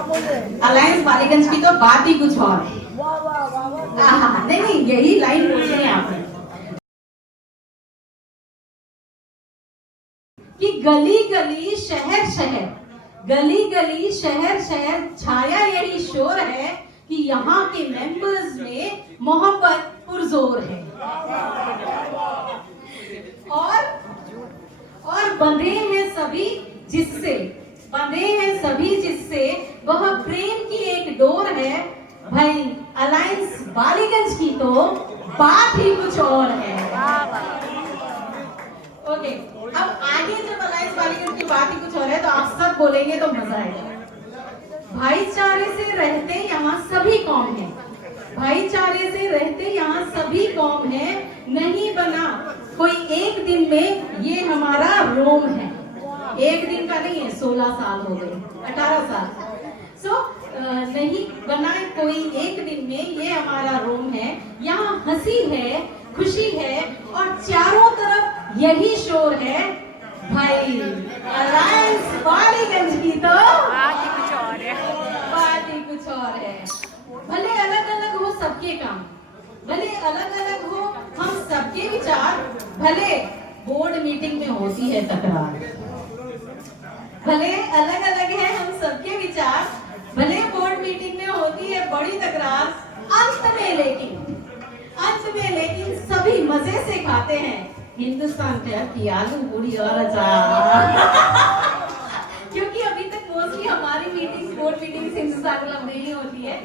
Alliance Ballygunge की तो बात ही कुछ और है। नहीं, यही लाइन बोलनी है आपने कि गली गली शहर शहर, गली गली शहर शहर छाया यही शोर है कि यहाँ के मेंबर्स में मोहब्बत पुरजोर है। और बंधे हैं सभी जिससे, बंधे हैं सभी जिससे वह प्रेम की एक डोर है। भाई अलायंस बालीगंज की तो बात ही कुछ और है। ओके, अब आगे जब अलायंस बालीगंज की बात ही कुछ और है तो आप सब बोलेंगे तो मजा आएगा। भाईचारे से रहते यहाँ सभी कौम है, भाईचारे से रहते यहाँ सभी कौम है, नहीं बना कोई एक दिन में ये हमारा रोम है। एक दिन का नहीं है, 16 साल हो गए, 18 साल। नहीं बना कोई एक दिन में ये हमारा रोम है। यहाँ हंसी है, खुशी है और चारों तरफ यही शोर है। भाई अलायंस बालीगंज की तो बात ही कुछ और है, बात ही कुछ और है। भले अलग अलग हो सबके काम, भले अलग अलग हो हम सबके विचार, भले बोर्ड मीटिंग में होती है तकरार, भले अलग अलग है हम सबके विचार, भले बोर्ड मीटिंग में होती है बड़ी तकरार, अंत में लेकिन सभी मजे से खाते हैं हिंदुस्तान की आलू पूरी और अचार। क्योंकि अभी तक मोस्टली हमारी मीटिंग बोर्ड मीटिंग हिंदुस्तान में नहीं होती है।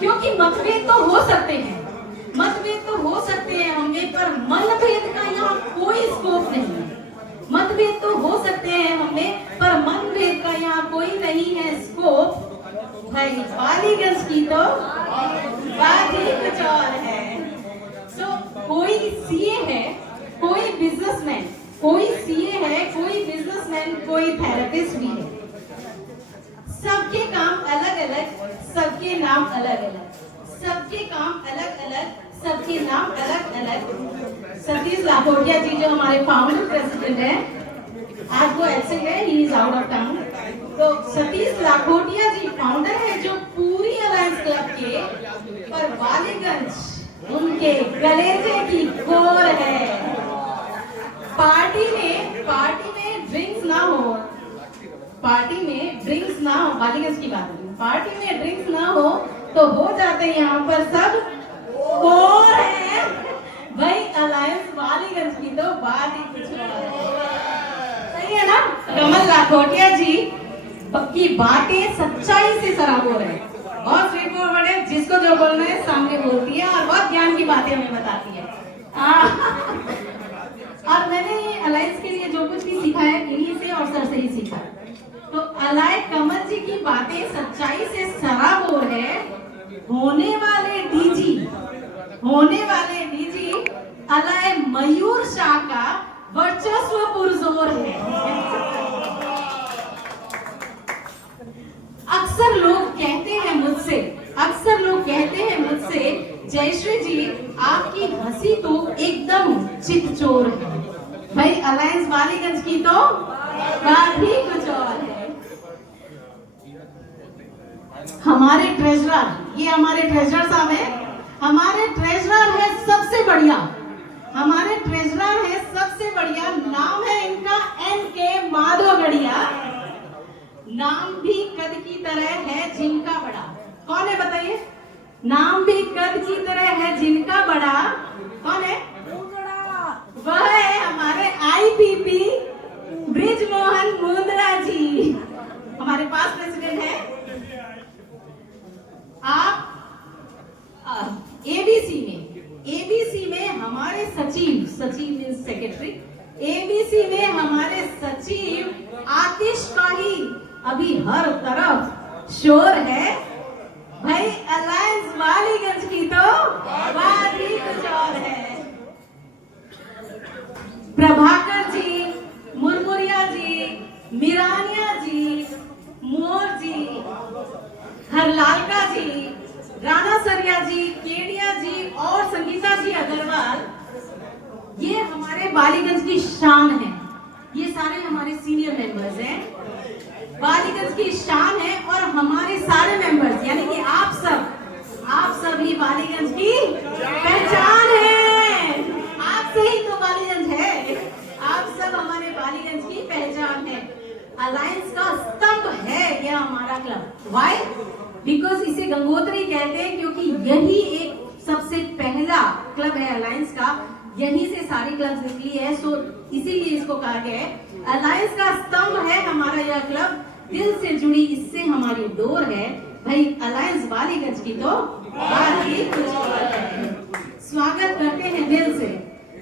क्योंकि मतभेद तो हो सकते हैं, मतभेद तो हो सकते हैं हमें, पर मनभेद का यहाँ कोई स्कोप नहीं है। मतभेद तो हो सकते हैं हमें, पर मनभेद का यहाँ कोई नहीं है स्कोप। भाई बालीगंज की तो बात ही कुछ और है। कोई सीए है, कोई बिजनेसमैन, कोई सीए है, कोई बिजनेसमैन, कोई थेरेपिस्ट भी है। सबके काम अलग अलग, सबके नाम अलग अलग, सबके काम अलग अलग, सबके नाम अलग अलग। सतीश लाखोटिया जी जो हमारे फाउंडर प्रेसिडेंट हैं, आज वो एब्सेंट है, he is out of town. तो सतीश लाखोटिया जी फाउंडर है जो पूरी अलायंस क्लब के, पर बालीगंज उनके कलेजे की कोर है। पार्टी में ड्रिंक्स ना हो, पार्टी में ड्रिंक्स ना हो, बालीगंज की बात है, पार्टी में ड्रिंक्स ना हो तो हो जाते यहाँ पर सब कोर है। भाई अलायंस बालीगंज की तो बात ही कुछ और है। सही है ना? कमल लाखोटिया जी की बातें सच्चाई से सराबोर है, बहुत स्ट्रेट फॉरवर्ड है, जिसको जो बोलना है सामने बोलती है और बहुत ज्ञान की बातें हमें बताती है। और मैंने ये अलायंस के लिए जो कुछ भी सीखा है इन्हीं से और सर से ही सीखा है। तो अलाय कमल जी की बातें सच्चाई से सराबोर है। होने वाले डीजी अलाय मयूर शाह का वर्चस्व पुरजोर है। अक्सर लोग कहते हैं मुझसे जयश्री जी आपकी हंसी तो एकदम चितचोर है। भाई अलायंस बालीगंज की तो बात ही कुछ और है। हमारे ट्रेजरर, ये हमारे ट्रेजरर साहब है, हमारे ट्रेजरर है सबसे बढ़िया, हमारे ट्रेजरर है सबसे बढ़िया। नाम है इनका NK माधवगढ़िया। नाम भी कद की तरह है जिनका बड़ा। कौन है बताइए? नाम भी कद की तरह है जिनका बड़ा। कौन है? वह है हमारे IPP ब्रिजमोहन मुंद्रा जी, हमारे पास प्रेसिडेंट है। आप ABC में हमारे सचिव मीन्स सेक्रेटरी, ABC में हमारे सचिव आतिश का ही अभी हर तरफ शोर है। भाई अलायंस बालीगंज की तो बात ही कुछ और है। प्रभाकर जी, मुरमुरिया जी, मिरानिया जी, मोर जी, हरलालका जी, राणा सरिया जी, केडिया जी और संगीता जी अग्रवाल, ये हमारे बालीगंज की शान है। ये सारे हमारे सीनियर मेंबर्स हैं, बालीगंज की शान है, और हमारे सारे मेंबर्स यानी कि आप सब ही बालीगंज की पहचान है। आपसे ही तो बालीगंज है, आप सब हमारे बालीगंज की पहचान है। अलायंस का स्तंभ है यह हमारा क्लब। व्हाई? बिकॉज इसे गंगोत्री कहते हैं क्योंकि यही एक सबसे पहला क्लब है अलायंस का, यहीं से सारी क्लब्स निकली है, सो इसीलिए इसको कहा गया है अलायंस का स्तंभ है हमारा यह क्लब। दिल से जुड़ी इससे हमारी डोर है भाई, अलायंस बालीगंज की तो बात ही कुछ और है। स्वागत करते हैं दिल से,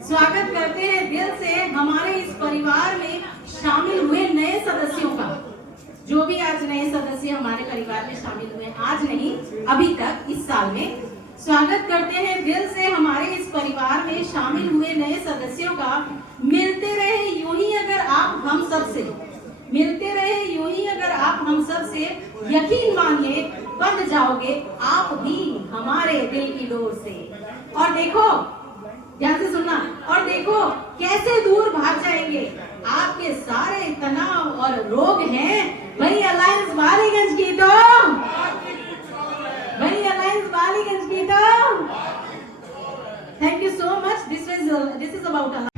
स्वागत करते हैं दिल से हमारे इस परिवार में शामिल हुए नए सदस्यों का। जो भी आज नए सदस्य हमारे परिवार में शामिल हुए, आज नहीं अभी तक इस साल में, स्वागत करते हैं दिल से हमारे इस परिवार में शामिल हुए नए सदस्यों का। मिलते रहे यूं ही अगर आप हम सब से, मिलते रहे यूं ही अगर आप हम सब से, यकीन मानिए बंध जाओगे आप भी हमारे दिल की डोर से। और देखो, ध्यान से सुनना, और देखो कैसे दूर भाग जाएंगे आपके सारे तनाव और रोग हैं भाई अलायंस बालीगंज की तो, भाई अलायंस बालीगंज की तो। Thank you so much. This is about